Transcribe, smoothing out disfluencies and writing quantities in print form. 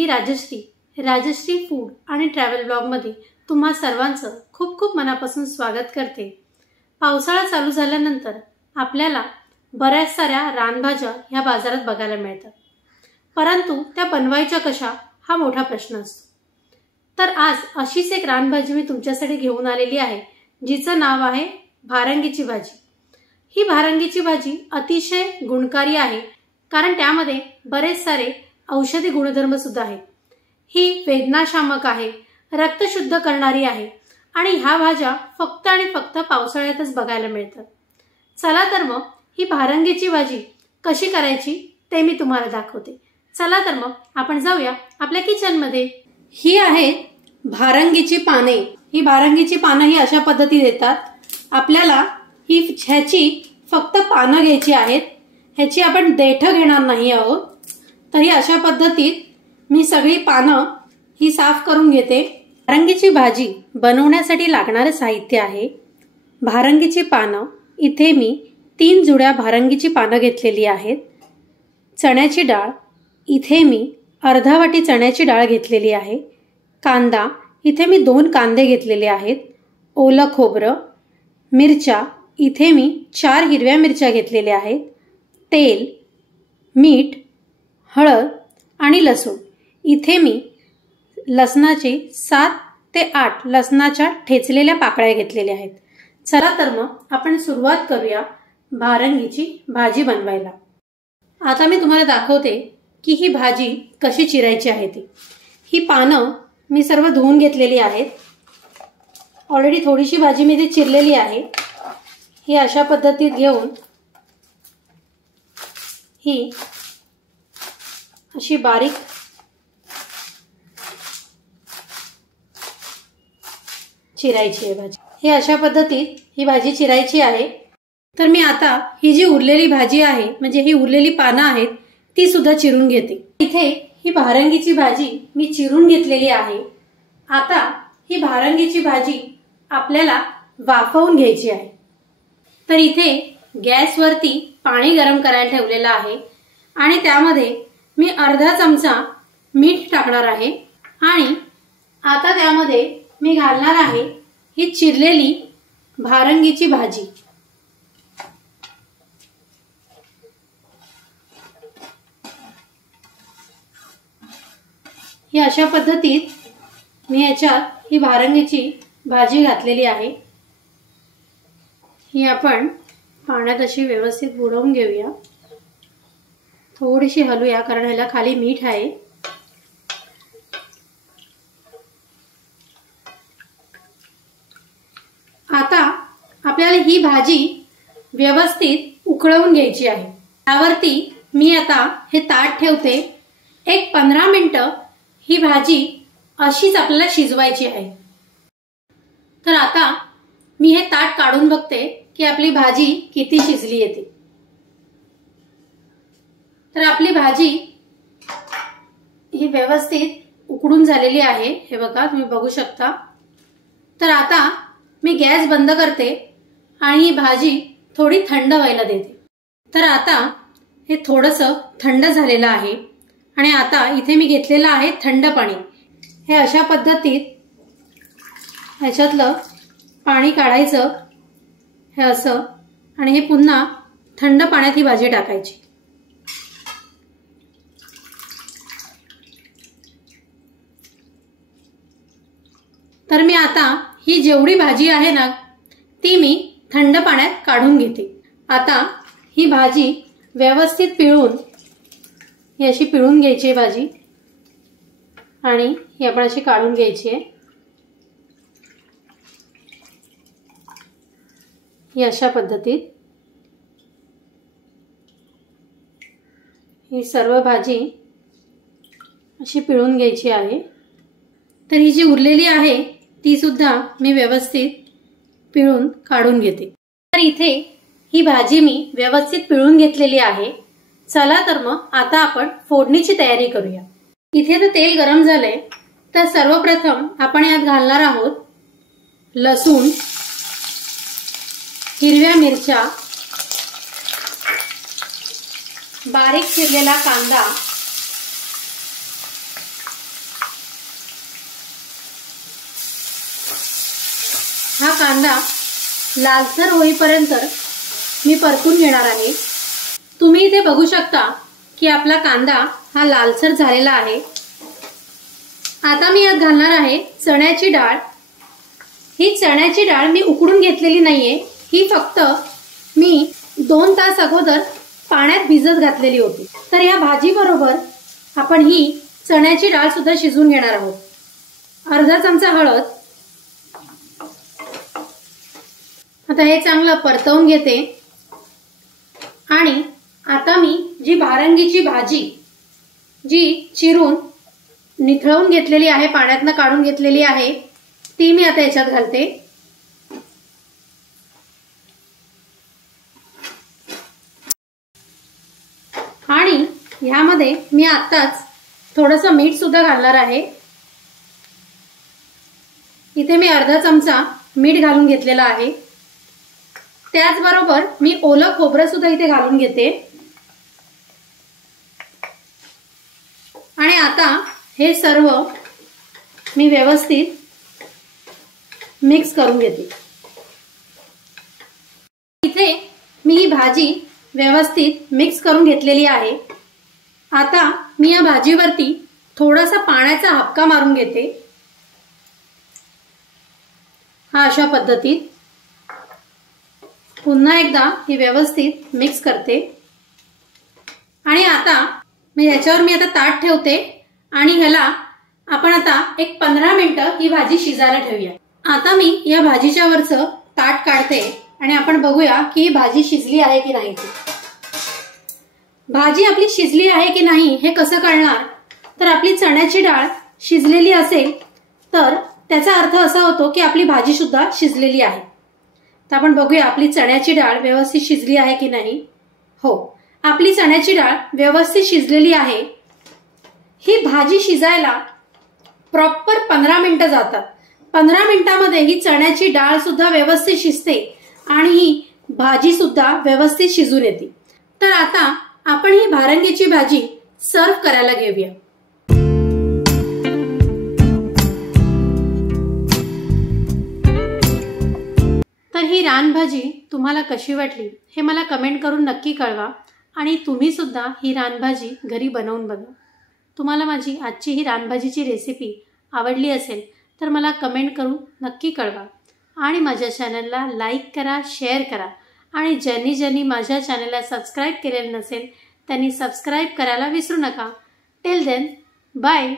मी Rajshri food आणि travel ब्लॉगमध्ये तुम्हा सर्वांचं खूप खूप मनापासून स्वागत करते। पावसाळा चालू झाल्यानंतर आपल्याला बऱ्याच साऱ्या रानभाज्या ह्या बाजारात बघायला मिळतात, परंतु त्या बनवायच्या कशा हा मोठा प्रश्न असतो। तर आज अशीच एक रानभाजी मी तुमच्यासाठी घेऊन आलेली आहे, जिचं नाव आहे भारंगीची भाजी। ही भारंगीची भाजी अतिशय गुणकारी आहे, कारण त्यामध्ये बरेच सारे औषधी गुणधर्म सुद्धा आहेत। ही वेदनाशामक आहे, रक्त शुद्ध करणारी आहे आणि ह्या भाज्या फक्त आणि फक्त पावसाळ्यातच बघायला मिळतात। चला तर मग ही भारंगीची भाजी कशी करायची ते मी तुम्हाला दाखवते। चला तर मग आपण जाऊया आपल्या किचन मध्ये। ही आहे भारंगीची पाने। ही भारंगीची पाने ही अशा पद्धतीने येतात। आपल्याला ह्याची फक्त पाने घ्यायची आहेत, ह्याची आपण देठ घेणार नाही आहोत। तर ही अशा पद्धतीत मी सगळी पानं ही साफ करून घेते। भारंगीची भाजी बनवण्यासाठी लागणारे साहित्य आहे भारंगीची पानं। इथे मी 3 जुड्या भारंगीची पानं घेतलेली आहेत। चण्याची डाळ, इथे मी अर्धा वाटी चण्याची डाळ घेतलेली आहे। कांदा, इथे मी 2 कांदे घेतलेले आहेत। ओलं खोबरं, मिरच्या, इथे मी 4 हिरव्या मिरच्या घेतलेल्या आहेत। तेल, मीठ, हळद आणि लसूण, इथे मी लसणाचे 7 ते 8 लसणाच्या ठेचलेल्या पाकळ्या घेतलेल्या आहेत। चला तर मग आपण सुरुवात करूया भारंगीची भाजी बनवायला। आता मी तुम्हाला दाखवते की ही भाजी कशी चिरायची आहे ती। ही पानं मी सर्व धुवून घेतलेली आहेत। ऑलरेडी थोडीशी भाजी मी ती चिरलेली आहे। ही अशा पद्धतीत घेऊन ही अशी बारीक चिरायची आहे भाजी। हे अशा पद्धतीत ही भाजी चिरायची आहे। तर मी आता ही जी उरलेली भाजी आहे, म्हणजे ही उरलेली पानं आहेत, ती सुद्धा चिरून घेते। इथे ही भारंगीची भाजी मी चिरून घेतलेली आहे। आता ही भारंगीची भाजी आपल्याला वाफवून घ्यायची आहे। तर इथे गॅसवरती पाणी गरम करायला ठेवलेलं आहे आणि त्यामध्ये मी अर्धा चमचा मीठ टाकणार आहे आणि आता त्यामध्ये मी घालणार आहे ही चिरलेली भारंगीची भाजी। ही अशा पद्धतीत मी याच्यात ही भारंगीची भाजी घातलेली आहे। ही आपण पाण्यात अशी व्यवस्थित बुडवून घेऊया। थोडीशी हलवूया, कारण ह्याला खाली मीठ आहे। आता आपल्याला ही भाजी व्यवस्थित उकळवून घ्यायची आहे। त्यावरती मी आता हे ताट ठेवते। एक 15 मिनिटं ही भाजी अशीच आपल्याला शिजवायची आहे। तर आता मी हे ताट काढून बघते की आपली भाजी किती शिजली आहे ती। तर आपली भाजी ही व्यवस्थित उकडून झालेली आहे, हे बघा, तुम्ही बघू शकता। तर आता मी गॅस बंद करते आणि ही भाजी थोडी थंड व्हायला देते। तर आता हे थोडंसं थंड झालेलं आहे आणि आता इथे मी घेतलेलं आहे थंड पाणी। हे अशा पद्धतीत ह्याच्यातलं पाणी काढायचं, हे असं, आणि हे पुन्हा थंड पाण्यात ही भाजी टाकायची। तर मी आता ही जेवढी भाजी आहे ना, ती मी थंड पाण्यात काढून घेते। आता ही भाजी व्यवस्थित पिळून, ही अशी पिळून घ्यायची आहे भाजी आणि ही आपण अशी काढून घ्यायची आहे। ही अशा पद्धतीत ही सर्व भाजी अशी पिळून घ्यायची आहे। तर ही जी उरलेली आहे ती सुद्धा मी व्यवस्थित पिळून काढून घेते। तर इथे ही भाजी मी व्यवस्थित पिळून घेतलेली आहे। चला तर मग आता आपण फोडणीची तयारी करूया। इथे तर तेल गरम झालंय, तर सर्वप्रथम आपण यात घालणार आहोत लसूण, हिरव्या मिरच्या, बारीक चिरलेला कांदा, कांदा लालसर होईपर्यंत मी परतून घेणार आहे। तुम्ही इथे बघू शकता की आपला कांदा हा लालसर झालेला आहे। आता मी यात घालणार आहे चण्याची डाळ। ही चण्याची डाळ मी उकडून घेतलेली नाहीये, ही फक्त मी 2 तास अगोदर पाण्यात भिजत घातलेली होती। तर या भाजी बरोबर आपण ही चण्याची डाळ सुद्धा शिजवून घेणार आहोत। अर्धा चमचा हळद। आता हे चांगलं परतवून घेते आणि आता मी जी भारंगीची भाजी जी चिरून निथळून घेतलेली आहे, पाण्यातनं काढून घेतलेली आहे, ती मी आता याच्यात घालते। आणि ह्यामध्ये मी आत्ताच थोडंसं मीठ सुद्धा घालणार आहे। इथे मी अर्धा चमचा मीठ घालून घेतलेला आहे। त्याचबरोबर मी ओलं खोबरं सुद्धा इथे घालून घेते आणि आता हे सर्व मी व्यवस्थित मिक्स करून घेते। इथे मी ही भाजी व्यवस्थित मिक्स करून घेतलेली आहे। आता मी या भाजीवरती थोडासा पाण्याचा हबका मारून घेते। हा अशा पद्धतीत पुन्हा एकदा ही व्यवस्थित मिक्स करते आणि आता याच्यावर मी आता ताट ठेवते आणि ह्याला आपण आता एक 15 मिनिटं ही भाजी शिजायला ठेवूया। आता मी या भाजीच्या वरचं ताट काढते आणि आपण बघूया की ही भाजी शिजली आहे की नाही। भाजी आपली शिजली आहे की नाही हे कसं कळणार, तर आपली चण्याची डाळ शिजलेली असेल तर त्याचा अर्थ असा होतो की आपली भाजी सुद्धा शिजलेली आहे। तर आपण बघूया आपली चण्याची डाळ व्यवस्थित शिजली आहे की नाही। हो, आपली चण्याची डाळ व्यवस्थित शिजलेली आहे। ही भाजी शिजायला प्रॉपर 15 मिनिटं जातात। 15 मिनिटांमध्ये ही चण्याची डाळ सुद्धा व्यवस्थित शिजते आणि ही भाजी सुद्धा व्यवस्थित शिजून येते। तर आता आपण ही भारंगीची भाजी सर्व करायला घेऊया। तर ही रानभाजी तुम्हाला कशी वाटली हे मला कमेंट करून नक्की कळवा आणि तुम्ही सुद्धा ही रानभाजी घरी बनवून बघा। तुम्हाला माझी आजची ही रानभाजीची रेसिपी आवडली असेल तर मला कमेंट करून नक्की कळवा आणि माझ्या चॅनलला लाईक करा, शेअर करा आणि ज्यांनी माझ्या चॅनलला सबस्क्राईब केलेलं नसेल त्यांनी सबस्क्राईब करायला विसरू नका। Till then, bye.